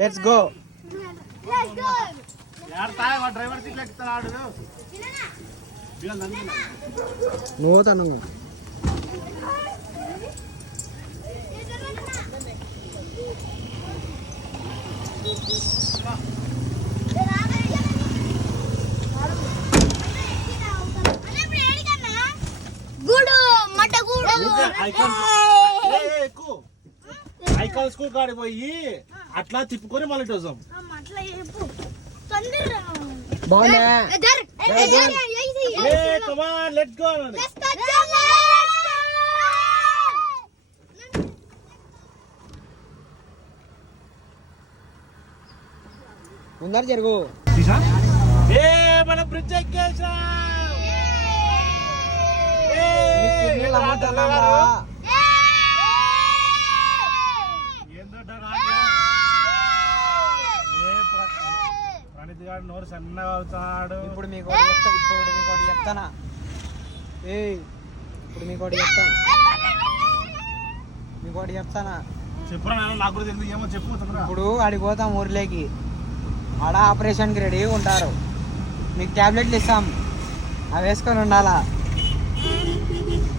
Let's go. Driver seat ఎక్కుతాడు నువ్వు తను ఐకాన్ స్కూల్ కాడికి పోయి అట్లా తిప్పుకొని మళ్ళీ వస్తాం. ముందర జరుగు. మన బ్రిడ్జ్ ఎక్కేసా. ప్రణీత్ గారు నోరు సన్నగా అవుతాడు. ఇప్పుడు మీకు చెప్తానా మీకోటి చెప్తానా చెప్పురా నాకు కూడా తెలియదు ఏమో చెప్పు. ఇప్పుడు ఆడికి పోతాం ఊర్లోకి, ఆడ ఆపరేషన్కి రెడీగా ఉంటారు. మీకు ట్యాబ్లెట్లు ఇస్తాం, అవి వేసుకొని ఉండాలా.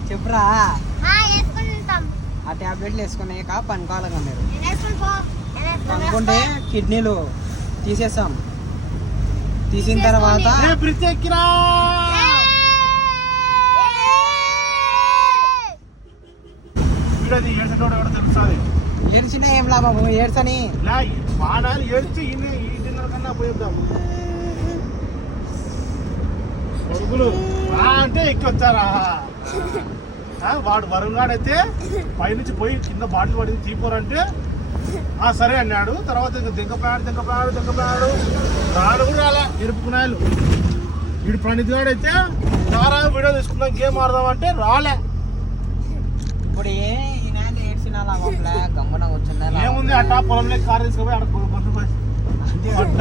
చెప్పురా. ఆ ట్యాబ్లెట్లు వేసుకున్నాక పనుకోవాలిగా మీరు. అనుకుంటే కిడ్నీలు తీసేస్తాం. తీసిన తర్వాత ఏడ్చినా ఏం లాభం, ఏడ్చని ఏడ్చి కన్నా పోయిద్దాం. కొడుకులు అంటే ఎక్కి వచ్చారా? వాడు వరుణాడైతే పైనుంచి పోయి కింద బాటిల్ పడింది తీపోరంటే సరే అన్నాడు. తర్వాత దింకపోయాడు రాడు కూడా రాలే ఎరుపుకున్నాయలు. వీడు ప్రణీత్ గారు అయితే రారా వీడియో తీసుకున్నాం గేమ్ ఆడదామంటే రాలే. ఇప్పుడు ఏముంది అట్టా పొలంలో కారు తీసుకుపోయి అక్కడ అట్ట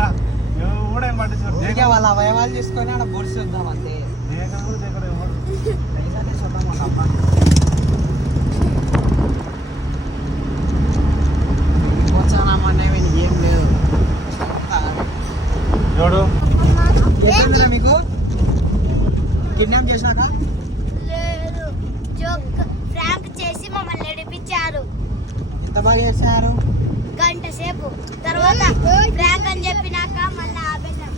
ఎవడేం పట్టించుకోరు. వాళ్ళ అవయవాలు తీసుకొని అక్కడ బొడ్స్ చూద్దాం అంతే. ఏం లేదు. ఎవడు మీకు కిడ్నాప్ చేసినాక లేదు, జోక్ ఫ్రాంక్ చేసి మమ్మల్ని నడిపించారు. ఎంత బాగా చేశారు? గంట సేపు తర్వాత ఫ్రాంక్ అని చెప్పినాక మళ్ళీ ఆపేశారు.